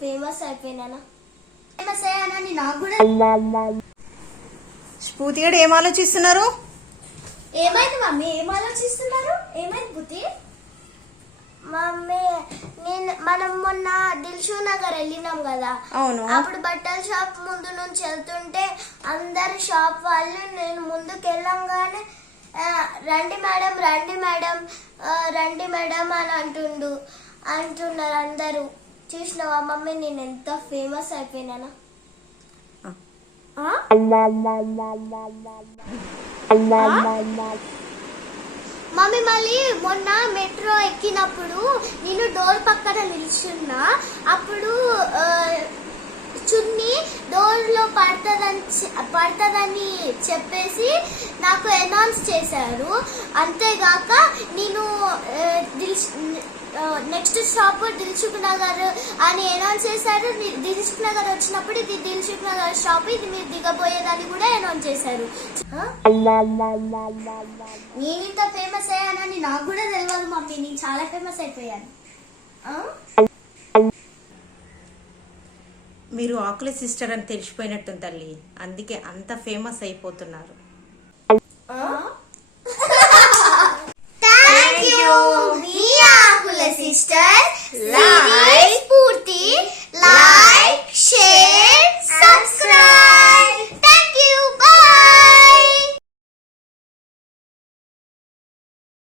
Famous అయిపోయినా famous అయ్యానని నాకు కూడా స్ఫూర్తి గడు ఏం ఆలోచిస్తున్నారు? ఏమైంది మమ్మీ? ఏం ఆలోచిస్తున్నారు? ఏమైంది బుద్ధి? మమ్మీ నేను మనం మొన్న దిల్షు నగర్ వెళ్ళినాం కదా. అవును. అప్పుడు బట్టల షాప్ ముందు నుంచి వెళ్తుంటే అందరు షాప్ వాళ్ళు నేను ముందుకు వెళ్ళంగానే ఆ, రండి మేడం రండి మేడం ఆ, రండి మేడం అని అంటుండు అంటున్నారు అందరూ. చూసినావా మమ్మీ? నేను ఎంత ఫేమస్ అయిపోయినానా. ఆ? మమ్మీ మళ్ళీ మొన్న మెట్రో ఎక్కినప్పుడు నేను డోర్ పక్కన నిల్చున్నా. అప్పుడు చున్ని డోర్లో పడుతుందని పడుతుందని చెప్పేసి నాకు అనౌన్స్ చేశారు. అంతేగాక నేను నెక్స్ట్ స్టాప్ దిల్సుఖ్ నగర్ అని అనౌన్స్ చేశారు. దిల్సుఖ్ నగర్ వచ్చినప్పుడు ఇది దిల్సుఖ్ నగర్ స్టాప్ ఇది మీరు దిగబోయేదని కూడా అనౌన్స్ చేశారు? నేను ఇంత ఫేమస్ అయ్యానని నాకు కూడా తెలియదు మమ్మీ నేను చాలా ఫేమస్ అయిపోయాను? మీరు ఆకుల సిస్టర్ అని తెలిసిపోయినట్టుంది తల్లి. అందుకే అంత ఫేమస్ అయిపోతున్నారు. థ్యాంక్ యూ మీ ఆకుల సిస్టర్